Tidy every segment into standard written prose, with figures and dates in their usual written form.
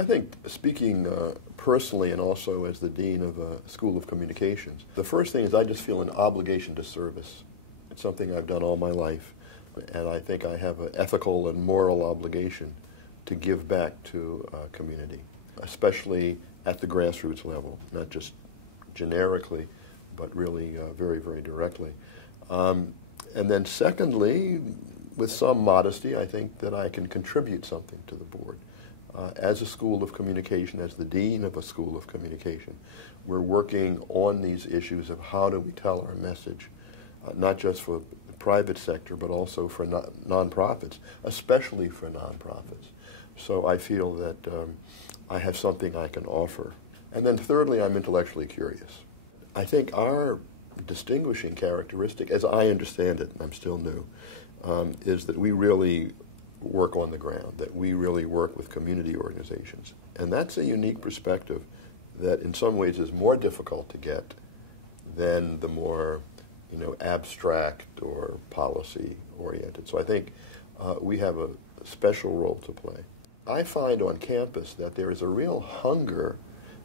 I think, speaking personally and also as the Dean of a School of Communications, the first thing is I just feel an obligation to service. It's something I've done all my life, and I think I have an ethical and moral obligation to give back to community, especially at the grassroots level, not just generically, but really very, very directly. And then secondly, with some modesty, I think that I can contribute something to the board. As a school of communication, as the dean of a school of communication, we're working on these issues of how do we tell our message, not just for the private sector, but also for nonprofits, especially for nonprofits. So I feel that I have something I can offer. And then thirdly, I'm intellectually curious. I think our distinguishing characteristic, as I understand it, and I'm still new, is that we really work on the ground, that we really work with community organizations. And that's a unique perspective that in some ways is more difficult to get than the more, abstract or policy-oriented. So I think we have a special role to play. I find on campus that there is a real hunger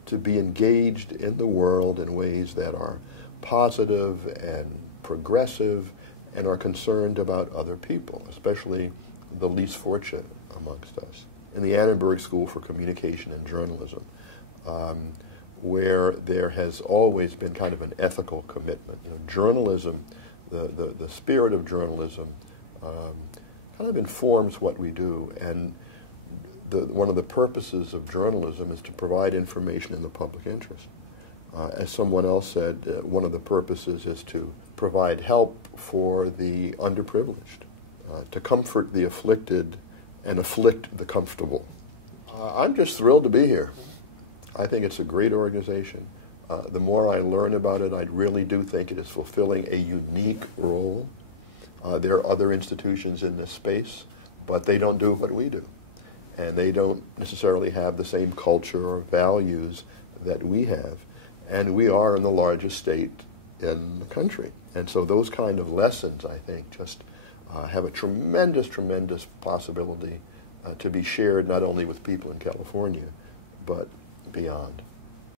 to be engaged in the world in ways that are positive and progressive and are concerned about other people, especially the least fortunate amongst us. In the Annenberg School for Communication and Journalism, where there has always been kind of an ethical commitment. Journalism, the spirit of journalism kind of informs what we do, and one of the purposes of journalism is to provide information in the public interest. As someone else said, one of the purposes is to provide help for the underprivileged, to comfort the afflicted and afflict the comfortable. I'm just thrilled to be here. I think it's a great organization. The more I learn about it, I really do think it is fulfilling a unique role. There are other institutions in this space, but they don't do what we do. And they don't necessarily have the same culture or values that we have. And we are in the largest state in the country. And so those kind of lessons, I think, just have a tremendous, tremendous possibility to be shared not only with people in California, but beyond.